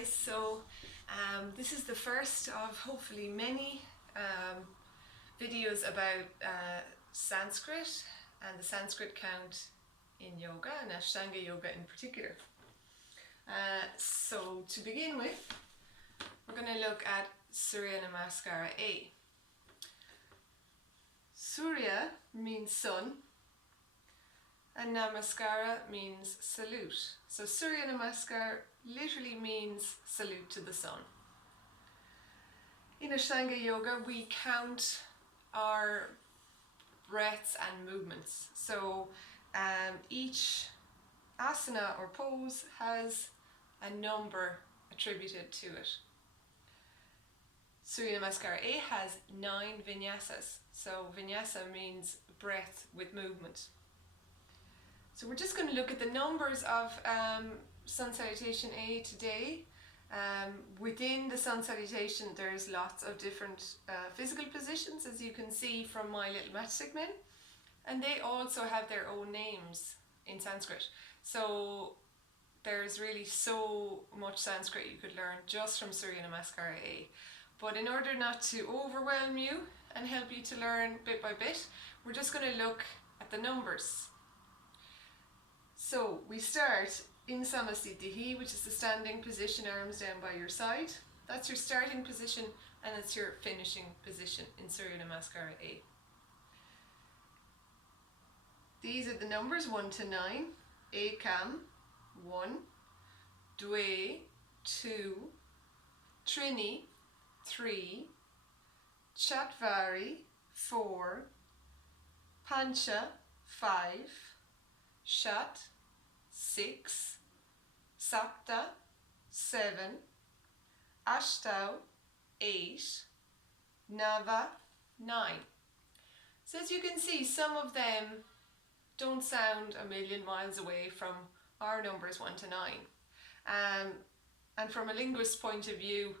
guys, so this is the first of hopefully many videos about Sanskrit and the Sanskrit count in yoga and Ashtanga yoga in particular. So to begin with, we're going to look at Surya Namaskara A. Surya means sun and Namaskara means salute. So Surya Namaskar literally means salute to the sun. In Ashtanga yoga we count our breaths and movements. So each asana or pose has a number attributed to it. Surya Namaskara A has 9 vinyasas. So vinyasa means breath with movement. So we're just going to look at the numbers of Sun Salutation A today. Within the Sun Salutation there's lots of different physical positions, as you can see from my little matchstick men, and they also have their own names in Sanskrit. So there's really so much Sanskrit you could learn just from Surya Namaskara A. But in order not to overwhelm you and help you to learn bit by bit, we're just going to look at the numbers. So we start in Samasthitihi, which is the standing position, arms down by your side. That's your starting position and it's your finishing position in Surya Namaskara A. These are the numbers 1 to 9. Ekam, 1. Dve, 2. Trini, 3. Chatvari, 4. Pancha, 5. Shat, 6. Sapta, 7. Ashtau, 8. Nava, 9. So as you can see, some of them don't sound a million miles away from our numbers 1 to 9. And from a linguist's point of view,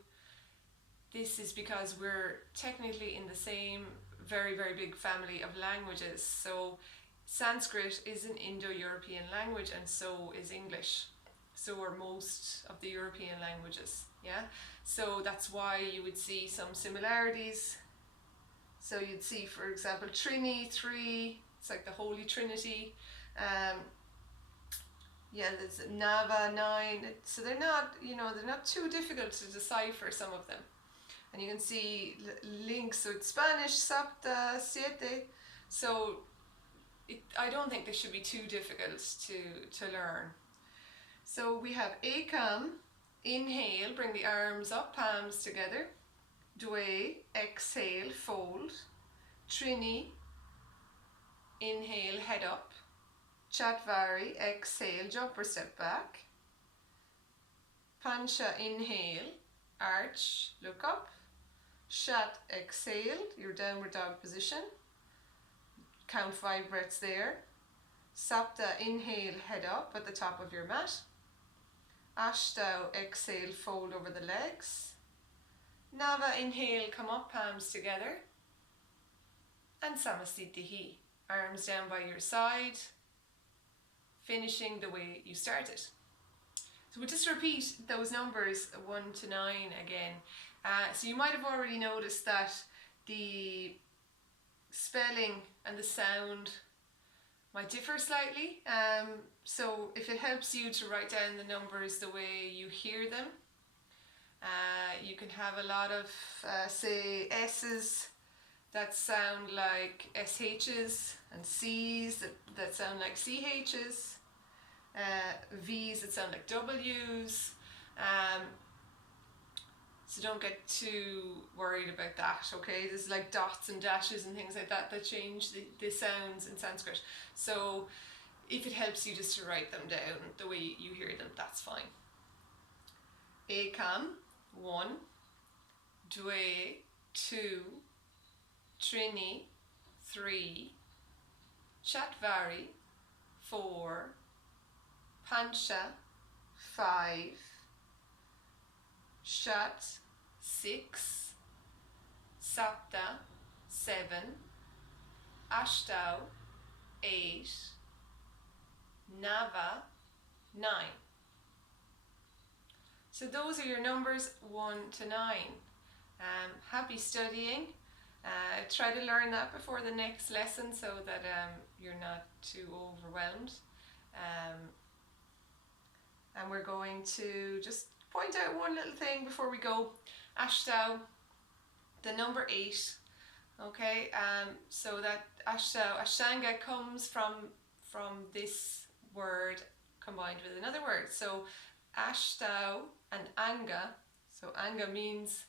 this is because we're technically in the same very, very big family of languages. So Sanskrit is an Indo-European language, and so is English. So are most of the European languages. Yeah. So that's why you would see some similarities. So you'd see, for example, Trini, 3. It's like the Holy Trinity. There's Nava, 9. So they're not, they're not too difficult to decipher, some of them. And you can see links with Spanish, Sapta, Siete. So I don't think they should be too difficult to learn. So we have Ekam, inhale, bring the arms up, palms together. Dve, exhale, fold. Trini, inhale, head up. Chatvari, exhale, jump or step back. Pancha, inhale, arch, look up. Shat, exhale, your downward dog position. Count 5 breaths there. Sapta, inhale, head up at the top of your mat. Ashtau, exhale, fold over the legs. Nava, inhale, come up, palms together. And Samasthitihi, arms down by your side, finishing the way you started. So we'll just repeat those numbers 1 to 9 again. So you might have already noticed that the spelling and the sound might differ slightly. So if it helps you to write down the numbers the way you hear them, you can have a lot of, say, S's that sound like SH's and C's that sound like CH's, V's that sound like W's. So don't get too worried about that, okay? There's like dots and dashes and things like that change the sounds in Sanskrit. So if it helps you just to write them down the way you hear them, that's fine. Ekam, 1. Dve, 2. Trini, 3. Chatvari, 4. Pancha, 5. Shat, 6. Sapta, 7. Ashtau, 8. Nava, 9. So those are your numbers 1 to 9. Happy studying. Try to learn that before the next lesson so that you're not too overwhelmed. And we're going to just point out one little thing before we go. Ashtau, the number 8. Okay, so that Ashtau, Ashtanga comes from this word combined with another word. So Ashtau and Anga, so Anga means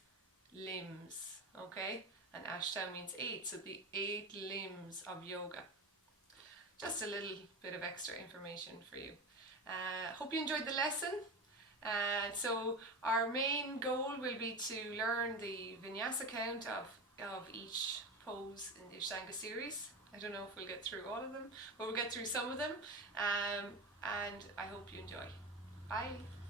limbs, okay, and Ashtau means 8, so the 8 limbs of yoga. Just a little bit of extra information for you. Hope you enjoyed the lesson. So our main goal will be to learn the vinyasa count of each pose in the Ashtanga series. I don't know if we'll get through all of them, but we'll get through some of them. And I hope you enjoy. Bye.